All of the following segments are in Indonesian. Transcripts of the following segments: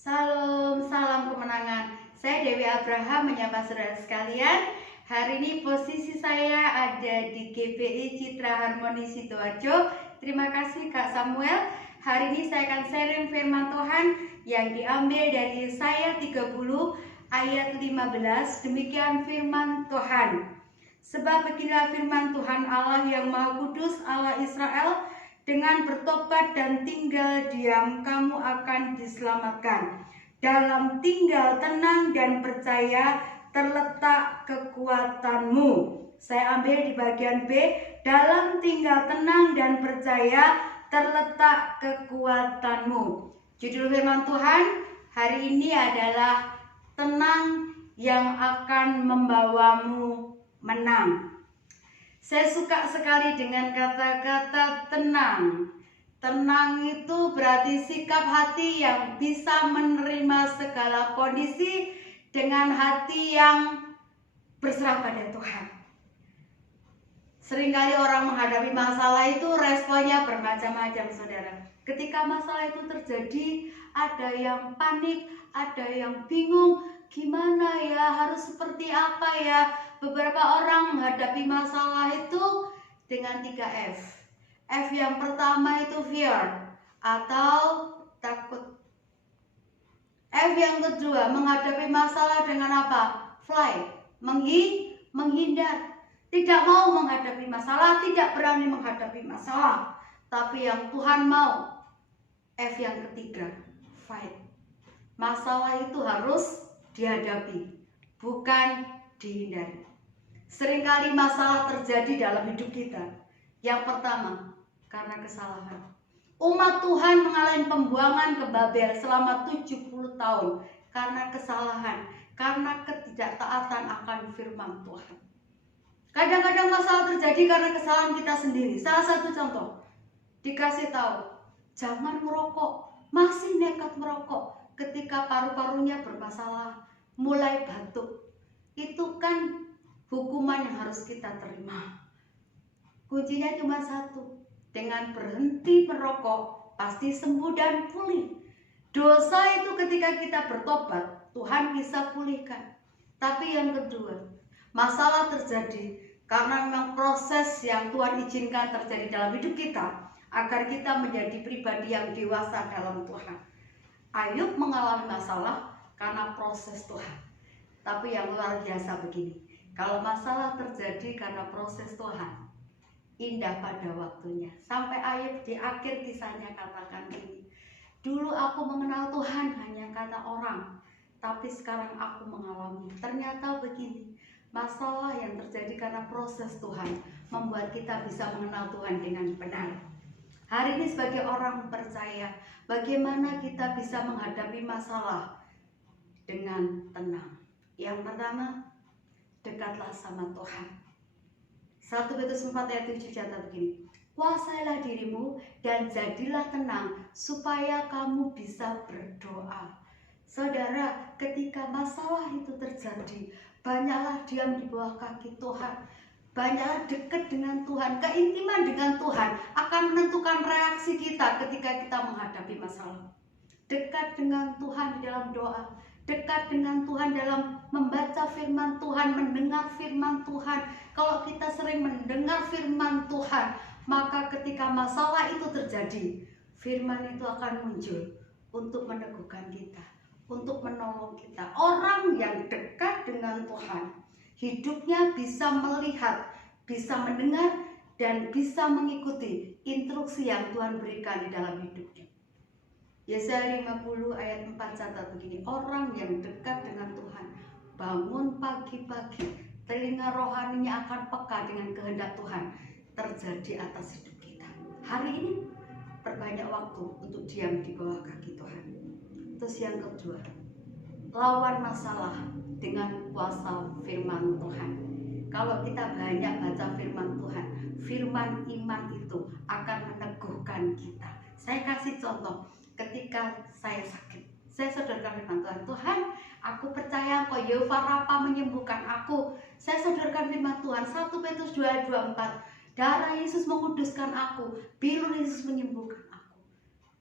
Salam, salam kemenangan. Saya Dewi Abraham menyapa saudara sekalian. Hari ini posisi saya ada di GPI Citra Harmoni Sidoarjo. Terima kasih Kak Samuel. Hari ini saya akan sharing firman Tuhan yang diambil dari Yesaya 30 ayat 15. Demikian firman Tuhan. Sebab beginilah firman Tuhan Allah yang Maha Kudus, Allah Israel, dengan bertobat dan tinggal diam kamu akan diselamatkan. Dalam tinggal tenang dan percaya terletak kekuatanmu. Saya ambil di bagian B. Dalam tinggal tenang dan percaya terletak kekuatanmu. Judul firman Tuhan hari ini adalah tenang yang akan membawamu menang. Saya suka sekali dengan kata-kata tenang. Tenang itu berarti sikap hati yang bisa menerima segala kondisi dengan hati yang berserah pada Tuhan. Seringkali orang menghadapi masalah itu responnya bermacam-macam, saudara. Ketika masalah itu terjadi, ada yang panik, ada yang bingung, gimana ya, harus seperti apa ya. Beberapa orang menghadapi masalah itu dengan 3 F. F yang pertama itu fear atau takut. F yang kedua menghadapi masalah dengan apa? Fly, menghindar. Tidak mau menghadapi masalah, tidak berani menghadapi masalah. Tapi yang Tuhan mau, F yang ketiga, fight. Masalah itu harus dihadapi, bukan dihindari. Seringkali masalah terjadi dalam hidup kita. Yang pertama, karena kesalahan. Umat Tuhan mengalami pembuangan ke Babel selama 70 tahun karena kesalahan, karena ketidaktaatan akan firman Tuhan. Kadang-kadang masalah terjadi karena kesalahan kita sendiri. Salah satu contoh, dikasih tahu, jangan merokok, masih nekat merokok ketika paru-parunya bermasalah, mulai batuk. Itu kan hukuman yang harus kita terima. Kuncinya cuma satu, dengan berhenti merokok pasti sembuh dan pulih. Dosa itu ketika kita bertobat, Tuhan bisa pulihkan. Tapi yang kedua, masalah terjadi karena memang proses yang Tuhan izinkan terjadi dalam hidup kita, agar kita menjadi pribadi yang dewasa dalam Tuhan. Ayub mengalami masalah karena proses Tuhan. Tapi yang luar biasa begini, kalau masalah terjadi karena proses Tuhan, indah pada waktunya. Sampai Ayub di akhir kisahnya katakan ini, dulu aku mengenal Tuhan hanya kata orang, tapi sekarang aku mengalami. Ternyata begini, masalah yang terjadi karena proses Tuhan membuat kita bisa mengenal Tuhan dengan benar. Hari ini sebagai orang percaya, bagaimana kita bisa menghadapi masalah dengan tenang. Yang pertama, dekatlah sama Tuhan. 1 Petrus 4 ayat 7 catat begini, kuasailah dirimu dan jadilah tenang supaya kamu bisa berdoa. Saudara, ketika masalah itu terjadi, banyaklah diam di bawah kaki Tuhan, banyaklah dekat dengan Tuhan. Keintiman dengan Tuhan akan menentukan reaksi kita ketika kita menghadapi masalah. Dekat dengan Tuhan di dalam doa, dekat dengan Tuhan dalam membaca firman Tuhan, mendengar firman Tuhan. Kalau kita sering mendengar firman Tuhan, maka ketika masalah itu terjadi, firman itu akan muncul untuk meneguhkan kita, untuk menolong kita. Orang yang dekat dengan Tuhan, hidupnya bisa melihat, bisa mendengar, dan bisa mengikuti instruksi yang Tuhan berikan di dalam hidupnya. Yesaya 50 ayat 4 catat begini, orang yang dekat dengan Tuhan bangun pagi-pagi, telinga rohaninya akan peka dengan kehendak Tuhan terjadi atas hidup kita. Hari ini perbanyak waktu untuk diam di bawah kaki Tuhan. Terus yang kedua, lawan masalah dengan kuasa firman Tuhan. Kalau kita banyak baca firman Tuhan, firman iman itu akan meneguhkan kita. Saya kasih contoh, ketika saya sakit, saya sodorkan firman Tuhan, Tuhan, aku percaya Engkau Yehova Rafa menyembuhkan aku. Saya sodorkan firman Tuhan, 1 Petrus 2 ayat 24, Darah Yesus menguduskan aku, biru Yesus menyembuhkan aku.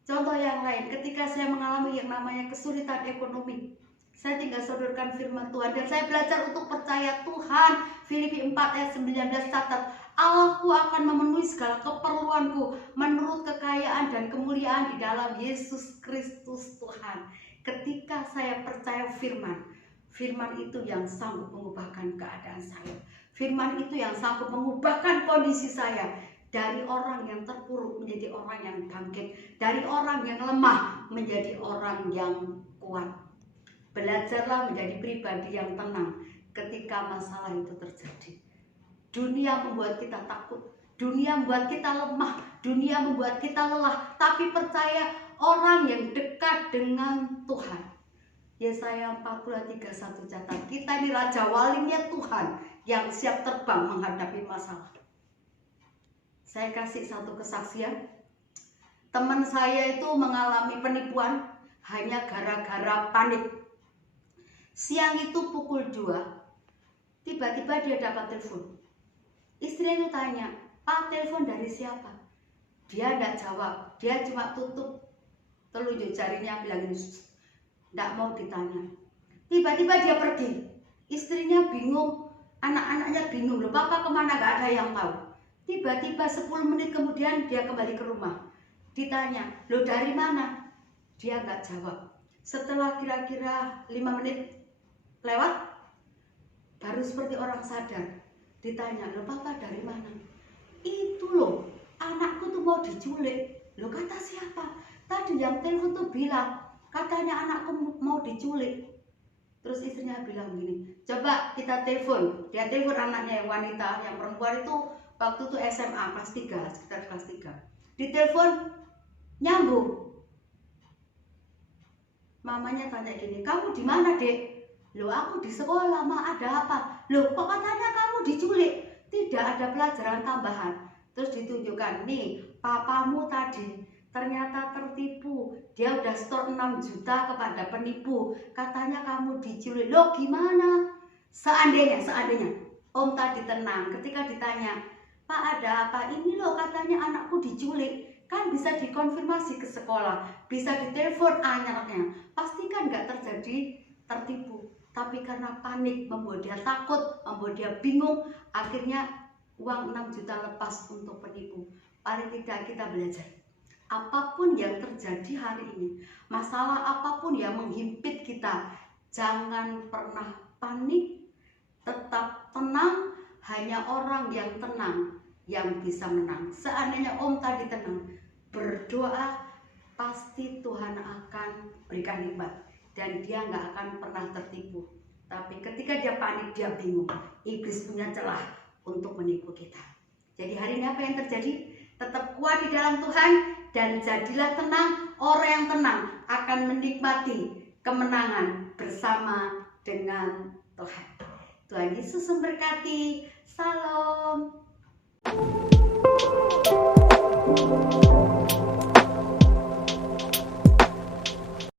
Contoh yang lain, ketika saya mengalami yang namanya kesulitan ekonomi, saya tinggal sodorkan firman Tuhan dan saya belajar untuk percaya Tuhan. Filipi 4 ayat 19 catat, Allahku akan memenuhi segala keperluanku menurut kekayaan dan kemuliaan di dalam Yesus Kristus Tuhan. Ketika saya percaya firman itu yang sanggup mengubahkan keadaan saya. Firman itu yang sanggup mengubahkan kondisi saya. Dari orang yang terpuruk menjadi orang yang bangkit. Dari orang yang lemah menjadi orang yang kuat. Belajarlah menjadi pribadi yang tenang ketika masalah itu terjadi. Dunia membuat kita takut, dunia membuat kita lemah, dunia membuat kita lelah. Tapi percaya orang yang dekat dengan Tuhan. Yesaya 43:1 catat, kita ini Raja Walinya Tuhan yang siap terbang menghadapi masalah. Saya kasih satu kesaksian. Teman saya itu mengalami penipuan hanya gara-gara panik. Siang itu pukul 2, tiba-tiba dia dapat telepon. Istrinya tanya, Pak, telepon dari siapa? Dia tidak jawab, dia cuma tutup telunjuk jarinya, bilang ini, tidak mau ditanya. Tiba-tiba dia pergi. Istrinya bingung, anak-anaknya bingung, loh papa kemana, gak ada yang tahu. Tiba-tiba 10 menit kemudian dia kembali ke rumah. Ditanya, loh dari mana? Dia gak jawab. Setelah kira-kira 5 menit lewat, baru seperti orang sadar. Ditanya, loh papa dari mana? Itu loh, anakku tuh mau diculik. Loh kata siapa? Tadi yang telepon tuh bilang, katanya anakku mau diculik. Terus istrinya bilang gini, coba kita telepon. Dia telepon anaknya yang wanita, yang perempuan itu waktu itu SMA kelas 3, sekitar kelas 3. Ditelepon, nyambung. Mamanya tanya gini, kamu di mana dek? Loh aku di sekolah, Ma, ada apa? Loh kok katanya kamu diculik? Tidak ada pelajaran tambahan. Terus ditunjukkan, nih papamu tadi ternyata tertipu. Dia udah store 6 juta kepada penipu. Katanya kamu diculik. Loh gimana? Seandainya Om tadi tenang ketika ditanya, Pak ada apa? Ini loh katanya anakku diculik. Kan bisa dikonfirmasi ke sekolah, bisa ditelepon anaknya. Pasti kan gak terjadi tertipu. Tapi karena panik membuat dia takut, membuat dia bingung, akhirnya uang 6 juta lepas untuk penipu. Paling tidak kita belajar. Apapun yang terjadi hari ini, masalah apapun yang menghimpit kita, jangan pernah panik, tetap tenang. Hanya orang yang tenang yang bisa menang. Seandainya Om tadi tenang, berdoa, pasti Tuhan akan berikan hikmat. Dan dia nggak akan pernah tertipu. Tapi ketika dia panik, dia bingung. Iblis punya celah untuk menipu kita. Jadi hari ini apa yang terjadi? Tetap kuat di dalam Tuhan dan jadilah tenang. Orang yang tenang akan menikmati kemenangan bersama dengan Tuhan. Tuhan Yesus memberkati. Salam.